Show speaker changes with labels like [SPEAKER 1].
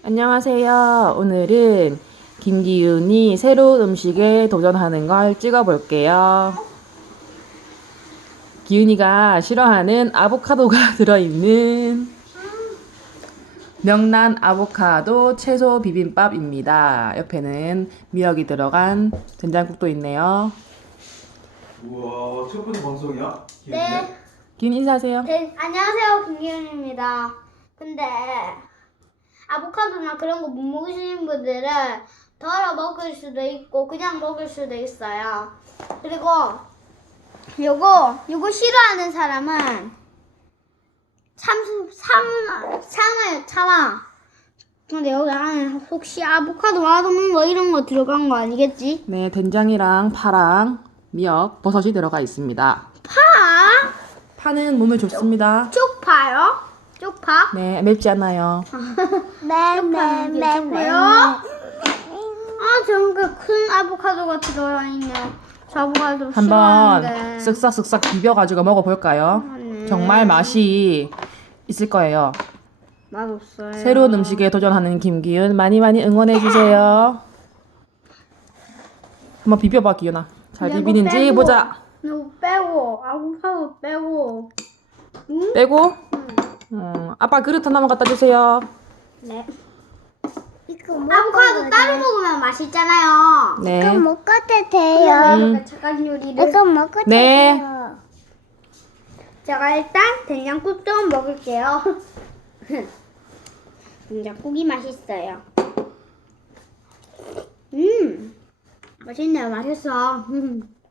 [SPEAKER 1] 안녕하세요. 오늘은 김기윤이 새로운 음식에 도전하는 걸 찍어볼게요. 기윤이가 싫어하는 아보카도가 들어있는 명란 아보카도 채소 비빔밥입니다. 옆에는 미역이 들어간 된장국도 있네요.
[SPEAKER 2] 우와, 첫 번째 방송이야?
[SPEAKER 3] 네.
[SPEAKER 1] 기윤 인사하세요.
[SPEAKER 3] 네, 안녕하세요. 김기훈입니다. 근데 아보카도나 그런 거 못 먹으시는 분들은 덜어 먹을 수도 있고 그냥 먹을 수도 있어요. 그리고 요거 싫어하는 사람은 참아요. 근데 여기 안에 혹시 아보카도 맛없는 거 이런 거 들어간 거 아니겠지?
[SPEAKER 1] 네, 된장이랑 파랑 미역, 버섯이 들어가 있습니다.
[SPEAKER 3] 파?
[SPEAKER 1] 파는 몸에 좋습니다.
[SPEAKER 3] 쪽파요? 쪽파?
[SPEAKER 1] 네, 맵지 않아요.
[SPEAKER 3] 괜찮고요. 아, 저런 큰 아보카도가 들어있네. 저 아보카도
[SPEAKER 1] 한번
[SPEAKER 3] 싫어하는데.
[SPEAKER 1] 쓱싹쓱싹 비벼가지고 먹어볼까요?
[SPEAKER 3] 네.
[SPEAKER 1] 정말 맛이 있을 거예요.
[SPEAKER 3] 맛없어요.
[SPEAKER 1] 새로운 음식에 도전하는 김기윤 많이 응원해주세요. 한번 비벼봐, 기윤아. 잘
[SPEAKER 3] 이거
[SPEAKER 1] 비비는지
[SPEAKER 3] 빼고.
[SPEAKER 1] 보자.
[SPEAKER 3] 이거 빼고 아보카도 빼고. 응?
[SPEAKER 1] 빼고. 아빠 그릇 하나만 갖다 주세요.
[SPEAKER 3] 네. 아보카도 따로 먹으면 맛있잖아요.
[SPEAKER 1] 네.
[SPEAKER 4] 먹어도 돼요.
[SPEAKER 3] 착한 요리를.
[SPEAKER 4] 이거 먹어도
[SPEAKER 1] 네.
[SPEAKER 4] 돼요.
[SPEAKER 3] 제가 일단 된장국 좀 먹을게요. 된장국이 맛있어요. 맛있네요. 맛있어.